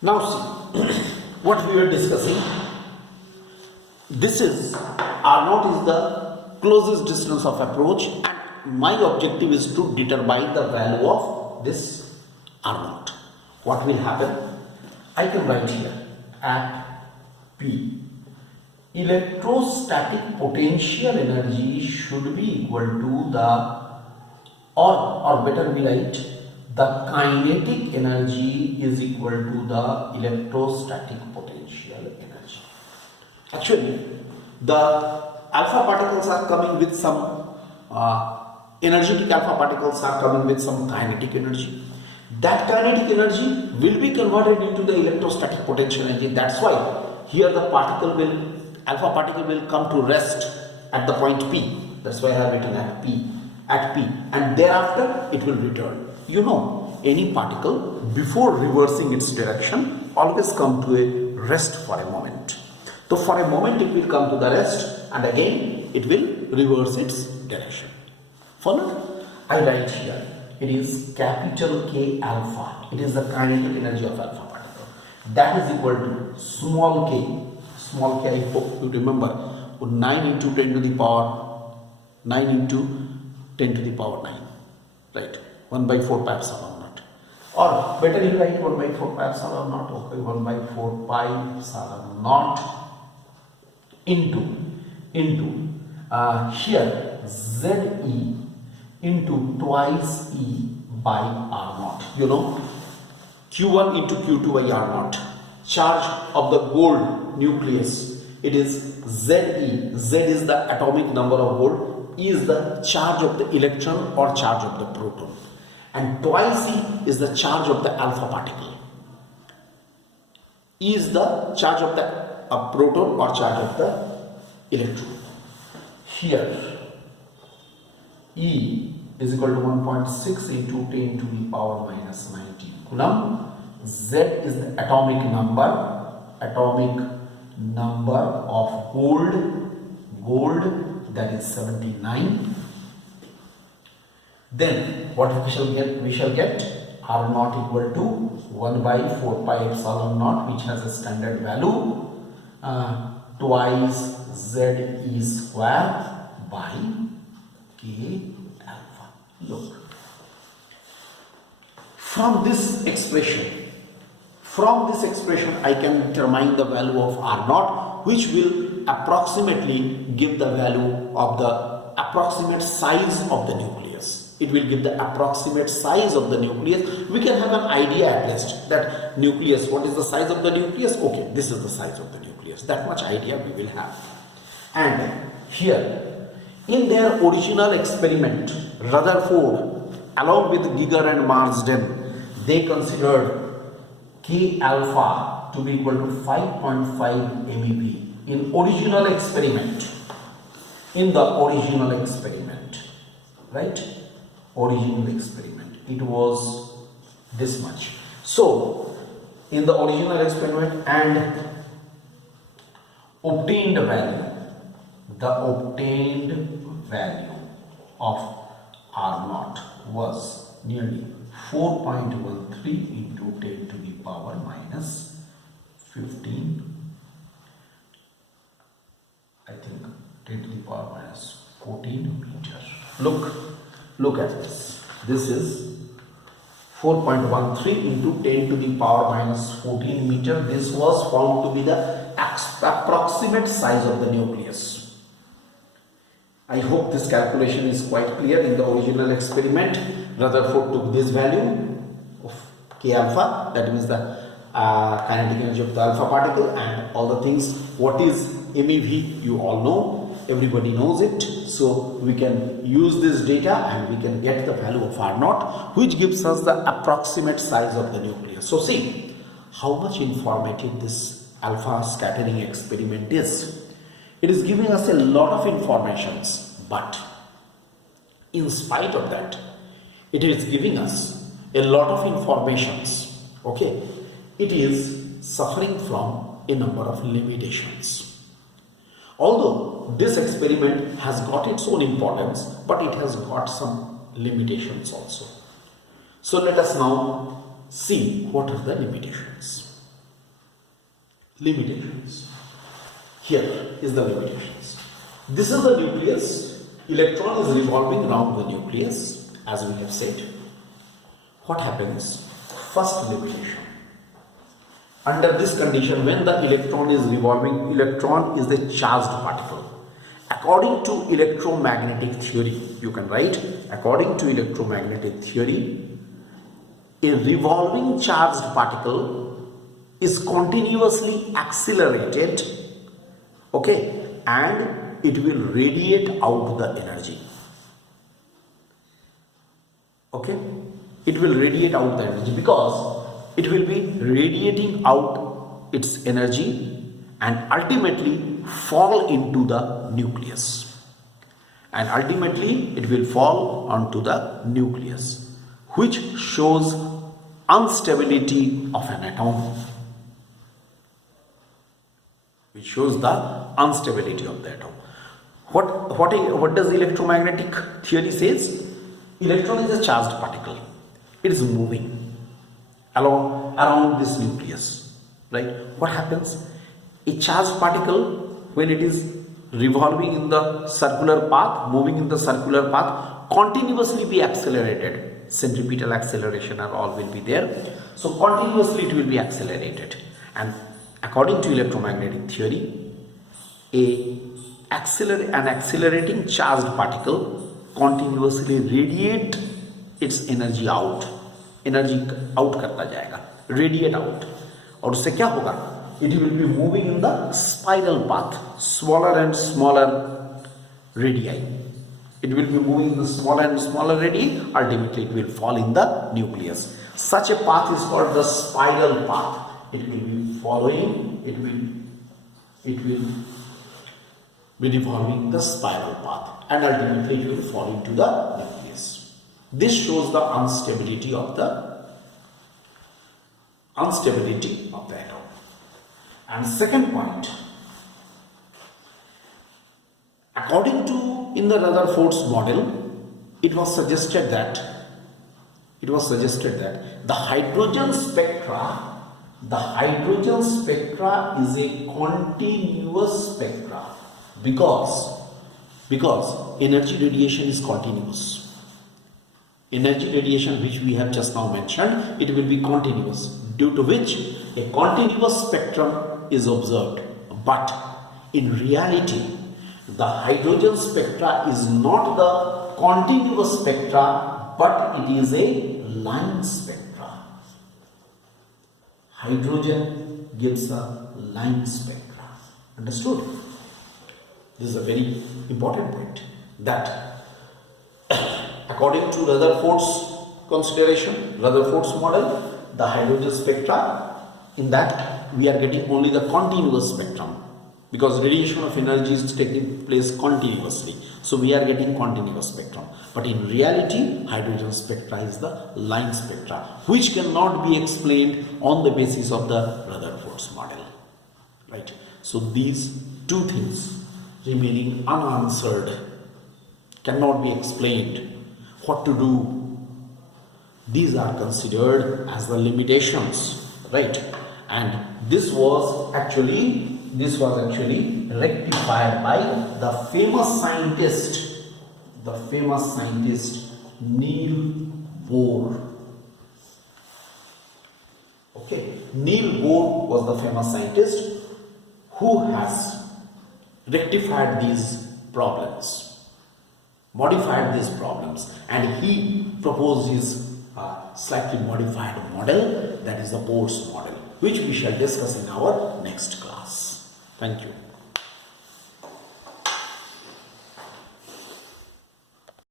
Now see, what we were discussing, this is R0 is the closest distance of approach, and my objective is to determine the value of this R0. What will happen? I can write here at P, electrostatic potential energy should be equal to the, or better we write, the kinetic energy is equal to the electrostatic potential energy. Actually, the alpha particles are coming with some energetic alpha particles are coming with some kinetic energy. That kinetic energy will be converted into the electrostatic potential energy. That's why here the alpha particle will come to rest at the point P. That's why I have written at P, and thereafter it will return. You know, any particle before reversing its direction always come to a rest for a moment. So for a moment it will come to the rest, and again it will reverse its direction. Followed? I write here, it is capital K alpha. It is the kinetic energy of alpha particle. That is equal to small k. Small k, I hope you remember, 9 into 10 to the power 9 into 10 to the power 9. Right? 1 by 4 pi epsilon naught. Or better you write 1 by 4 pi epsilon naught. Okay, 1 by 4 pi epsilon naught into here ZE into twice E by R naught. You know, Q1 into Q2 by R naught. Charge of the gold nucleus, it is ZE. Z is the atomic number of gold, E is the charge of the electron or charge of the proton, and twice E is the charge of the alpha particle. E is the charge of the proton or charge of the electron. Here E is equal to 1.6 into 10 to the power minus 19 coulomb. Z is the atomic number of gold, that is 79. Then what we shall get R naught equal to 1 by 4 pi epsilon naught, which has a standard value, twice ZE square by K alpha. Look, from this expression I can determine the value of R naught, which will approximately give the value of the approximate size of the nucleus. It will give the approximate size of the nucleus. We can have an idea at least that nucleus, what is the size of the nucleus? Okay, this is the size of the nucleus. That much idea we will have. And here, in their original experiment, Rutherford along with Giger and Marsden, they considered K alpha to be equal to 5.5 MeV in the original experiment, right? Original experiment, it was this much. So in the original experiment, and obtained value of R naught was nearly 4.13 into 10 to the power minus 15, I think 10 to the power minus 14 meter. Look at this. This is 4.13 into 10 to the power minus 14 meter. This was found to be the approximate size of the nucleus. I hope this calculation is quite clear. In the original experiment, Rutherford took this value of K alpha, that means the kinetic energy of the alpha particle, and all the things. What is MeV? You all know, everybody knows it. So we can use this data and we can get the value of R naught, which gives us the approximate size of the nucleus. So see how much informative this alpha scattering experiment is. It is giving us a lot of informations, but in spite of that, it is giving us a lot of informations. Okay, it is suffering from a number of limitations. Although this experiment has got its own importance, but it has got some limitations also. So let us now see what are the limitations. limitations. Here is the limitations. This is the nucleus. Electron is revolving around the nucleus, as we have said. What happens? First limitation. Under this condition, when the electron is revolving, electron is the charged particle. According to electromagnetic theory, you can write, according to electromagnetic theory, a revolving charged particle is continuously accelerated, okay, and it will radiate out the energy. Okay, it will radiate out the energy because it will be radiating out its energy and ultimately fall into the nucleus. And ultimately it will fall onto the nucleus, which shows instability of an atom. Which shows the instability of the atom. What does electromagnetic theory says? Electron is a charged particle. It is moving around this nucleus, right? What happens? A charged particle, when it is revolving in the circular path, moving in the circular path, continuously be accelerated. Centripetal acceleration and all will be there. So continuously it will be accelerated. And according to electromagnetic theory, an accelerating charged particle continuously radiate its energy out. Energy out करता जाएगा, radiate out, और उससे क्या होगा? It will be moving in the spiral path, smaller and smaller radii. It will be moving in the smaller and smaller radii. Ultimately, it will fall in the nucleus. Such a path is called the spiral path. It will be following. It will be revolving the spiral path, and ultimately, it will fall into the nucleus. This shows the instability of the atom. And second point, according to in the Rutherford's model, it was suggested that the hydrogen spectra is a continuous spectra because energy radiation is continuous. Energy radiation, which we have just now mentioned, it will be continuous, due to which a continuous spectrum is observed. But in reality, the hydrogen spectra is not the continuous spectra, but it is a line spectra. Hydrogen gives a line spectra. Understood? This is a very important point, that according to Rutherford's consideration, Rutherford's model, the hydrogen spectra, in that we are getting only the continuous spectrum, because radiation of energy is taking place continuously. So we are getting continuous spectrum. But in reality, hydrogen spectra is the line spectra, which cannot be explained on the basis of the Rutherford's model. Right? So these two things remaining unanswered, cannot be explained. What to do? These are considered as the limitations, right? And this was actually rectified by the famous scientist Niels Bohr. Okay, Niels Bohr was the famous scientist who has rectified these problems, modified these problems, and he proposed his slightly modified model, that is the Bohr's model, which we shall discuss in our next class. Thank you.